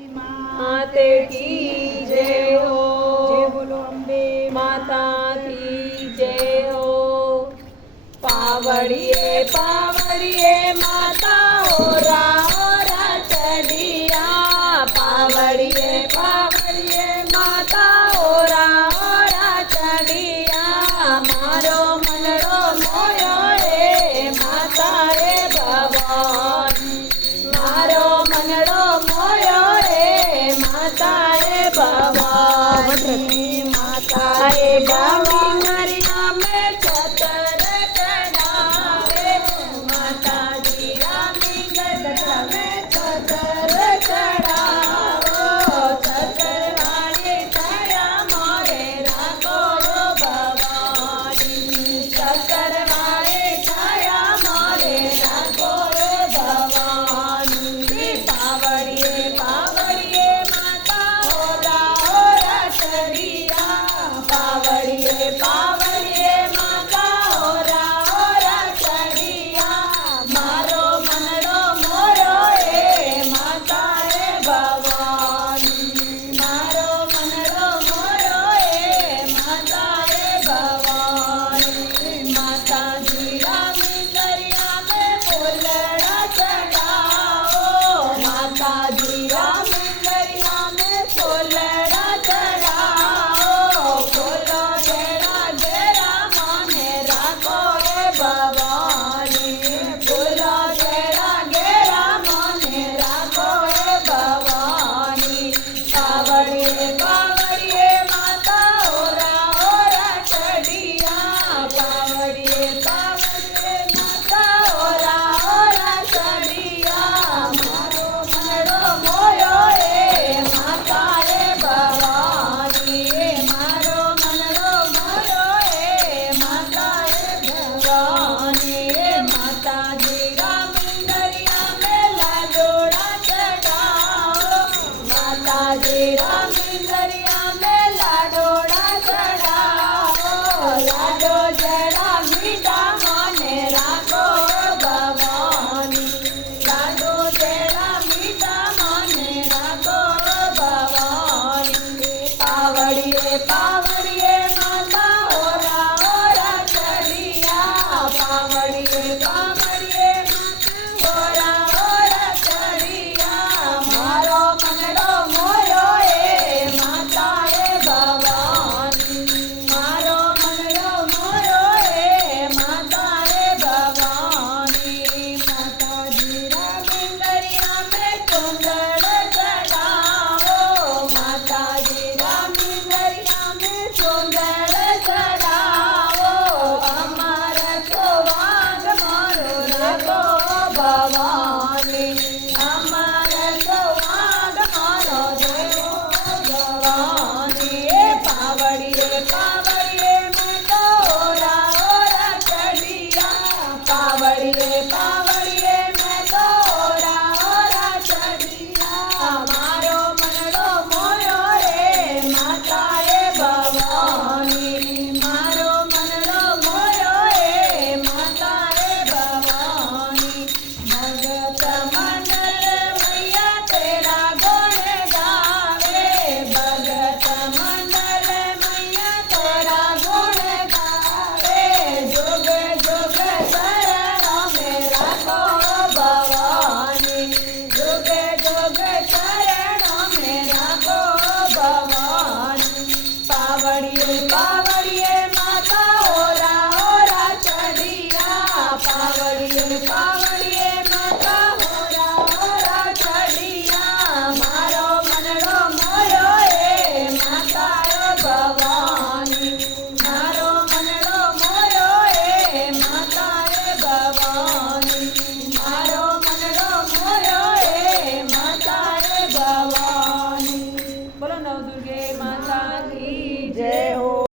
माते की जय हो। जय बोलो अम्बे माता की जय हो। पावड़िए पावड़िए माता ओरा ओरा चढ़िया। पावड़िए पावड़िए माता ओरा ओरा चढ़िया। मारो मनड़ो मोयो रे माता रे भवानी। मारो मनड़ो मोयो रे माता रे भवानी। माता रे भवानी नरिया में चतर चढ़ावे। माता जी रामी गजरा में चतर चढ़ावो। चतर वाली छाया मोरे राखो भवानी। चतर वाली छाया मोरे राखो भवानी। पावड़िए पावड़िए माता ओरा ओरा चढ़िया। पावड़िए पावड़िए माता ओरा ओरा चढ़िया। मारो मनड़ो मोरो रे माता रे भवानी। मारो मनड़ो मोरो रे माता रे भवानी। माता जी रामी दरिया में फूलड़ा चढ़ाओ। माता जी रामी दरिया में फूलड़ा चढ़ाओ। फूलो घेरा घेरा माने राखो रे भवानी। फूलो घेरा घेरा माने राखो रे भवानी। पावड़िए पावड़िए माता ओरा ओरा चढ़िया। पावड़िए पावड़िए माता ओरा ओरा चढ़िया। मारो मनड़ो मोयो रे माता रे भवानी। मारो मनड़ो मोयो रे माता रे भवानी। माता जी रामी दरिया में लाडोड़ा चढ़ाओ। माता जी रामी दरिया में लाडोड़ा चढ़ाओ। लाडो जड़ा मीठा माने राखो भवानी। लाडो जड़ा मीठा माने राखो भवानी। पावड़िए पावड़िए